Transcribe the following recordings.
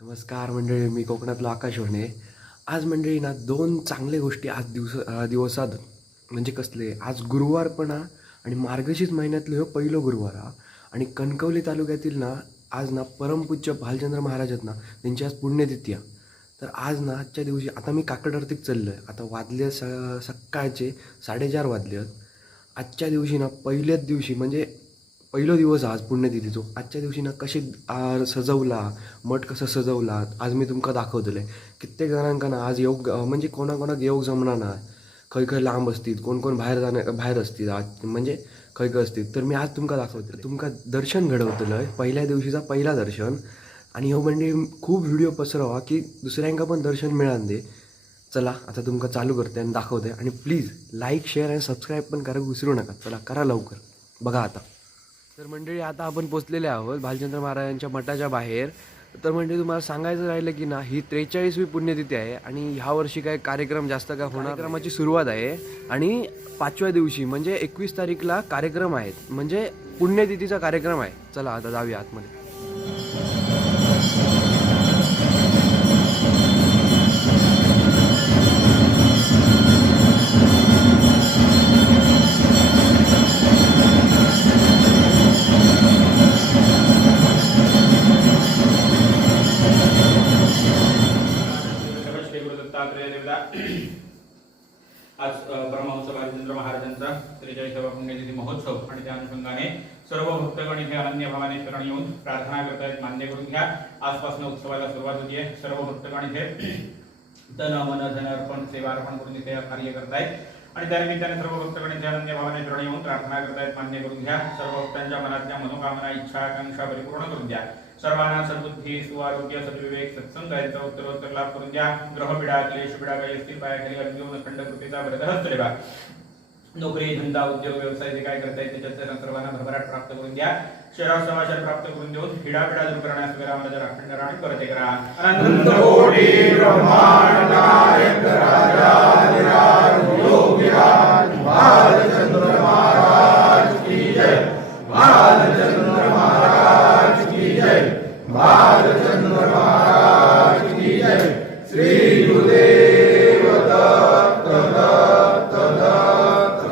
नमस्कार मंडळी, मी कोकणातलो आकाश वर्णे. आज मंडळी ना दोन चांगल्या गोष्टी आज दिवसात म्हणजे कसले. आज गुरुवार पण हा आणि मार्गशीर्ष महिन्यातलं ह्यो पहिलो गुरुवार हा. आणि कणकवली तालुक्यातील ना आज ना परमपूज्य भालचंद्र महाराज आहेत ना, त्यांची आज पुण्यतिथी आहे. तर आज ना आजच्या दिवशी आता मी काकड आरतीक चाललो आहे. आता वाजले सकाळचे 4:30 वाजले आहेत. आजच्या दिवशी ना पहिल्याच दिवशी म्हणजे पहिलो दिवस आज पुण्यतिथीचो. आजच्या दिवशी ना कशी सजवला मठ, कसं सजवला आज मी तुमका दाखवतले. कित्येक जणांका ना आज योग म्हणजे कोणाकोणाक योग जमणार ना, खंय खंय लांब असतील, कोण कोण बाहेर असतील आज म्हणजे खंय खंय असतील. तर मी आज तुमका दाखवतले, तुमका दर्शन घडवतलं पहिल्या दिवशीचा पहिला दर्शन. आणि हो म्हणजे खूप व्हिडिओ पसरवा की दुसऱ्यांका पण दर्शन मिळान दे. चला आता तुमका चालू करते आणि दाखवते. आणि प्लीज लाईक, शेअर आणि सबस्क्राईब पण करा विसरू नका. चला करा लवकर, बघा आता. तर मंडळी आता आपण पोचलेले आहोत भालचंद्र महाराजांच्या मठाच्या बाहेर. तर म्हणजे तुम्हाला सांगायचं राहिलं की ना, ही 43वी पुण्यतिथी आहे आणि ह्या वर्षी काय कार्यक्रम जास्त काय होणार. कार्यक्रमाची सुरुवात आहे आणि 5व्या दिवशी म्हणजे 21 तारीखला कार्यक्रम आहेत, म्हणजे पुण्यतिथीचा कार्यक्रम आहे. चला आता जाऊया आतमध्ये. आज परमहंस भालचंद्र महाराजांचा 43वा पुण्यतिथी महोत्सव आणि त्या अनुषंगाने सर्व भक्तगण इथे अनन्य भावाने शरण येऊन प्रार्थना करतायत. मान्य करून घ्या. आजपासून उत्सवाला सुरुवात होती आहे. सर्व भक्तगण इथे तन मन धन अर्पण सेवा अर्पण करून इथे कार्य करतायत आणि त्यानिमित्ताने सर्व भक्तगण इथे अनन्य भावाने शरण येऊन प्रार्थना करतायत. मान्य करून घ्या. सर्व भक्तांच्या मनातल्या मनोकामना, इच्छा, आकांक्षा परिपूर्ण करून द्या. सर्वांना सद्बुद्धी, सुआरोग्य, सद्विवेक, सत्संग यांचा उत्तरोत्तर लाभ करून द्या. ग्रहपीडा, क्लेशपीडा काही असतील पायाखाली अज्ञान अखंड कृपेचा वरदहस्त ठेवा. नोकरी, धंदा, उद्योग, व्यवसाय जे काय करतायत त्याच्यात सर्वांना भरभराट प्राप्त करून द्या. शहरात समाचार प्राप्त करून देऊन हिडापिडा दूर करण्यास वेळा मला जर अखंड राणी परत करा. अनंत कोटी ब्रह्मांड नायक राजाधिराज योगीराज भालचंद्र महाराज की जय. भालचंद्र महाराज की जय. भालचंद्र महाराज की जय. श्री गुरुदेव दत्त दत्त दत्त.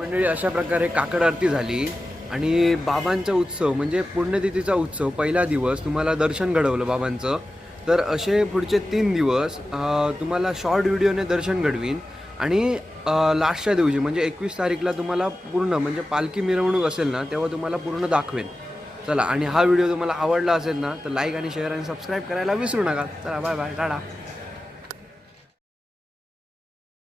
मंडळी अशा प्रकारे काकड आरती झाली आणि बाबांचा उत्सव म्हणजे पुण्यतिथीचा उत्सव पहिला दिवस तुम्हाला दर्शन घडवलं बाबांचं. तर असे पुढचे 3 दिवस तुम्हाला शॉर्ट व्हिडिओने दर्शन घडवीन आणि लास्टच्या दिवशी म्हणजे 21 तारीखला तुम्हाला पूर्ण म्हणजे पालखी मिरवणूक असेल ना तेव्हा तुम्हाला पूर्ण दाखवेन. चला, आणि हा व्हिडिओ तुम्हाला आवडला असेल ना तर लाईक आणि शेअर आणि सबस्क्राईब करायला विसरू नका. चला, बाय बाय, टाटा.